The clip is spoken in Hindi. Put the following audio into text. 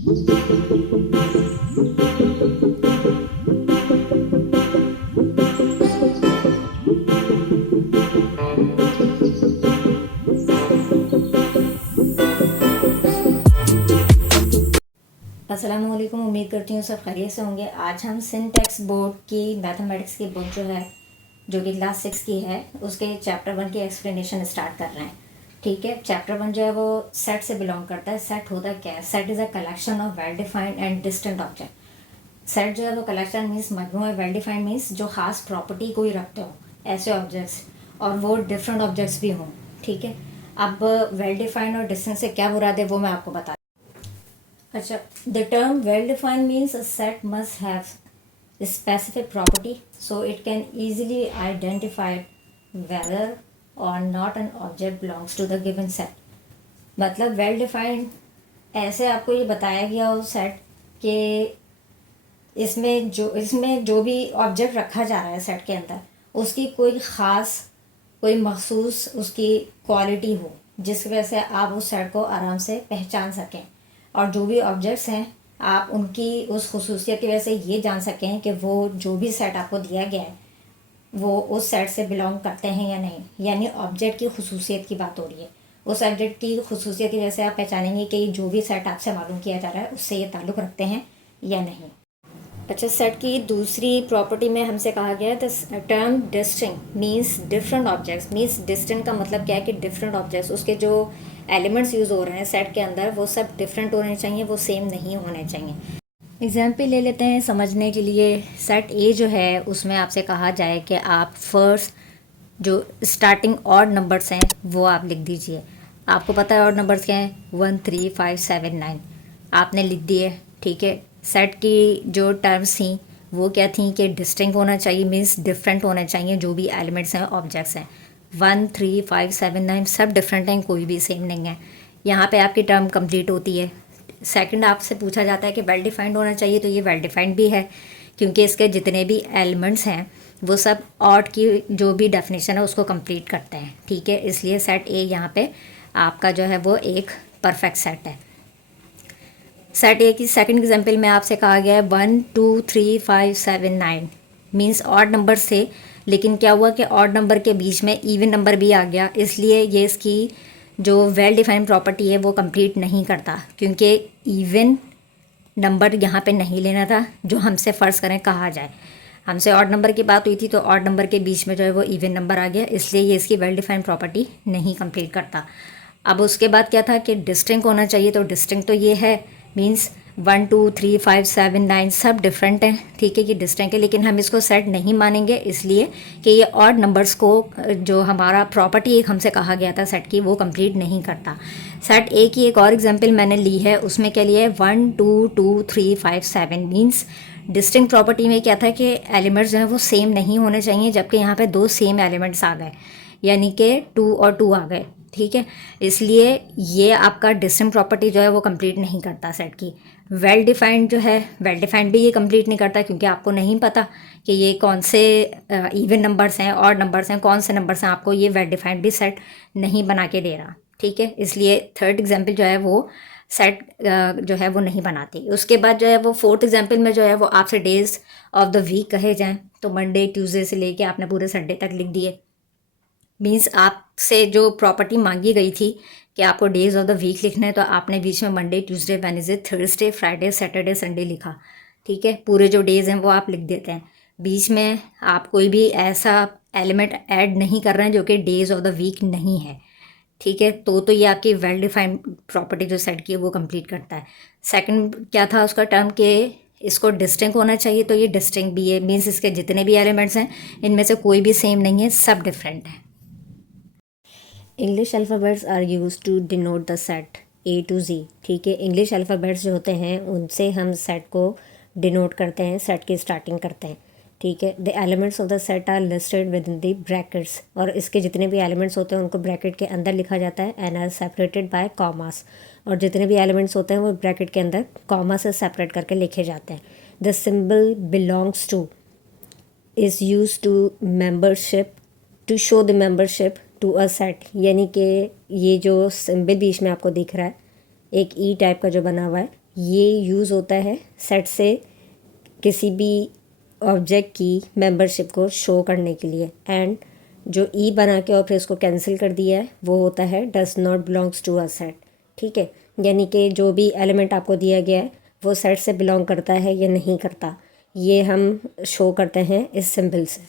अस्सलामुअलैकुम, उम्मीद करती हूँ सब खैरियत से होंगे। आज हम सिंटैक्स बोर्ड की मैथमेटिक्स की बुक जो कि क्लास 6 की है, उसके चैप्टर 1 की एक्सप्लेनेशन स्टार्ट कर रहे हैं। ठीक है, चैप्टर 1 जो है वो सेट से बिलोंग करता है। सेट होता क्या है? Set is a collection of well defined and distant object. Set जो है वो कलेक्शन मीन्स मजमू है, वेल डिफाइंड मीन्स जो खास प्रॉपर्टी कोई रखते हो ऐसे ऑब्जेक्ट्स, और वो डिफरेंट ऑब्जेक्ट्स भी हों। ठीक है, अब वेल डिफाइंड और डिस्टेंट से क्या मुराद है वो मैं आपको बता। अच्छा, the term well-defined means a set must have a specific property, so it can easily identify whether or not an object belongs to the given set. मतलब वेल डिफाइंड ऐसे आपको ये बताया गया हो सेट कि इसमें जो भी ऑब्जेक्ट रखा जा रहा है सेट के अंदर, उसकी कोई ख़ास कोई मखसूस उसकी क्वालिटी हो जिसकी वजह से आप उस सेट को आराम से पहचान सकें, और जो भी ऑब्जेक्ट्स हैं आप उनकी उस खसूसियत की वजह से ये जान सकें कि वो जो भी सेट आपको दिया गया है वो उस सेट से बिलोंग करते हैं या नहीं। यानी ऑब्जेक्ट की खसूसियत की बात हो रही है। उस ऑब्जेक्ट की खसूसियत की वजह से आप पहचानेंगे कि जो भी सेट आपसे मालूम किया जा रहा है उससे ये ताल्लुक़ रखते हैं या नहीं। अच्छा, सेट की दूसरी प्रॉपर्टी में हमसे कहा गया है the term distinct means different objects. Means distinct का मतलब क्या है कि डिफरेंट ऑब्जेक्ट्स, उसके जो एलिमेंट्स यूज़ हो रहे हैं सेट के अंदर वो सब डिफरेंट होने चाहिए, वो सेम नहीं होने चाहिए। एग्जाम्पल ले लेते हैं समझने के लिए। सेट ए जो है उसमें आपसे कहा जाए कि आप फर्स्ट जो स्टार्टिंग ऑड नंबर्स हैं वो आप लिख दीजिए। आपको पता है ऑड नंबर्स क्या हैं? 1 3 5 7 9 आपने लिख दिए। ठीक है, सेट की जो टर्म्स थी वो क्या थी कि डिस्टिंक्ट होना चाहिए, मीन्स डिफरेंट होने चाहिए जो भी एलिमेंट्स हैं, ऑब्जेक्ट्स हैं। 1 3 5 7 9 सब डिफरेंट हैं, कोई भी सेम नहीं है। यहाँ पे आपकी टर्म कंप्लीट होती है। सेकंड आपसे पूछा जाता है कि वेल डिफाइंड होना चाहिए, तो ये वेल डिफाइंड भी है क्योंकि इसके जितने भी एलिमेंट्स हैं वो सब ऑड की जो भी डेफिनेशन है उसको कंप्लीट करते हैं। ठीक है, इसलिए सेट ए यहाँ पे आपका जो है वो एक परफेक्ट सेट है। सेट ए की सेकंड एग्जांपल में आपसे कहा गया है 1 2 3 5 7 9 मीन्स ऑड नंबर से, लेकिन क्या हुआ कि ऑड नंबर के बीच में इवन नंबर भी आ गया, इसलिए ये इसकी जो वेल डिफाइंड प्रॉपर्टी है वो कंप्लीट नहीं करता, क्योंकि इवन नंबर यहाँ पे नहीं लेना था जो हमसे फ़र्ज़ करें कहा जाए। हमसे ऑड नंबर की बात हुई थी तो ऑड नंबर के बीच में जो है वो इवन नंबर आ गया, इसलिए ये इसकी वेल डिफाइंड प्रॉपर्टी नहीं कंप्लीट करता। अब उसके बाद क्या था कि डिस्टिंक्ट होना चाहिए, तो डिस्टिंक्ट तो ये है, मीन्स 1 2 3 5 7 9 सब डिफरेंट हैं। ठीक है, कि डिस्टिंक्ट है, लेकिन हम इसको सेट नहीं मानेंगे इसलिए कि ये ऑड नंबर्स को जो हमारा प्रॉपर्टी एक हमसे कहा गया था सेट की वो कंप्लीट नहीं करता। सेट ए की एक और एग्जांपल मैंने ली है, उसमें क्या लिया है 1 2 2 3 5 7 मीन्स डिस्टिंक्ट प्रॉपर्टी में क्या था कि एलिमेंट्स जो हैं वो सेम नहीं होने चाहिए, जबकि यहाँ पे दो सेम एलिमेंट्स आ गए, यानी कि 2 और 2 आ गए। ठीक है, इसलिए ये आपका डिस्टिंक्ट प्रॉपर्टी जो है वो कंप्लीट नहीं करता सेट की। वेल डिफाइंड जो है, वेल डिफाइंड भी ये कंप्लीट नहीं करता क्योंकि आपको नहीं पता कि ये कौन से इवन नंबर्स हैं, ऑड नंबर्स हैं, कौन से नंबर्स हैं, आपको ये वेल डिफाइंड भी सेट नहीं बना के दे रहा। ठीक है, इसलिए थर्ड एग्जाम्पल जो है वो सेट जो है वो नहीं बनाती। उसके बाद जो है वो फोर्थ एग्जाम्पल में जो है वो आपसे डेज ऑफ द वीक कहे जाएँ, तो मंडे ट्यूसडे से लेके आपने पूरे संडे तक लिख दिए। मीन्स आपसे जो प्रॉपर्टी मांगी गई थी कि आपको डेज ऑफ द वीक लिखना है, तो आपने बीच में Monday Tuesday Wednesday Thursday Friday Saturday Sunday लिखा। ठीक है, पूरे जो डेज़ हैं वो आप लिख देते हैं। बीच में आप कोई भी ऐसा एलिमेंट ऐड नहीं कर रहे हैं जो कि डेज ऑफ द वीक नहीं है। ठीक है, तो ये आपकी वेल डिफाइंड प्रॉपर्टी जो सेट की है वो कंप्लीट करता है। सेकंड क्या था उसका टर्म कि इसको डिस्टिंक्ट होना चाहिए, तो ये डिस्टिंक्ट भी है, मीन्स इसके जितने भी एलिमेंट्स हैं इनमें से कोई भी सेम नहीं है, सब डिफरेंट है। English alphabets are used to denote the set A to G. ठीक है, इंग्लिश अल्फ़ाबेट्स जो होते हैं उनसे हम सेट को डिनोट करते हैं, सेट की स्टार्टिंग करते हैं। ठीक है, the elements of the set are listed within the brackets, और इसके जितने भी एलिमेंट्स होते हैं उनको ब्रैकेट के अंदर लिखा जाता है, and are separated by commas, और जितने भी एलिमेंट्स होते हैं वो ब्रैकेट के अंदर कॉमा से सेपरेट करके लिखे जाते हैं। The symbol belongs to is use to membership to show the membership to a set, यानी कि ये जो सिंबल बीच में आपको दिख रहा है एक ई टाइप का जो बना हुआ है, ये यूज़ होता है सेट से किसी भी ऑब्जेक्ट की मेंबरशिप को शो करने के लिए। एंड जो ई बना के और फिर उसको कैंसिल कर दिया है वो होता है does not belongs to a set. ठीक है, यानी कि जो भी एलिमेंट आपको दिया गया है वो सेट से बिलोंग करता है या नहीं करता, ये हम शो करते हैं इस सिंबल से।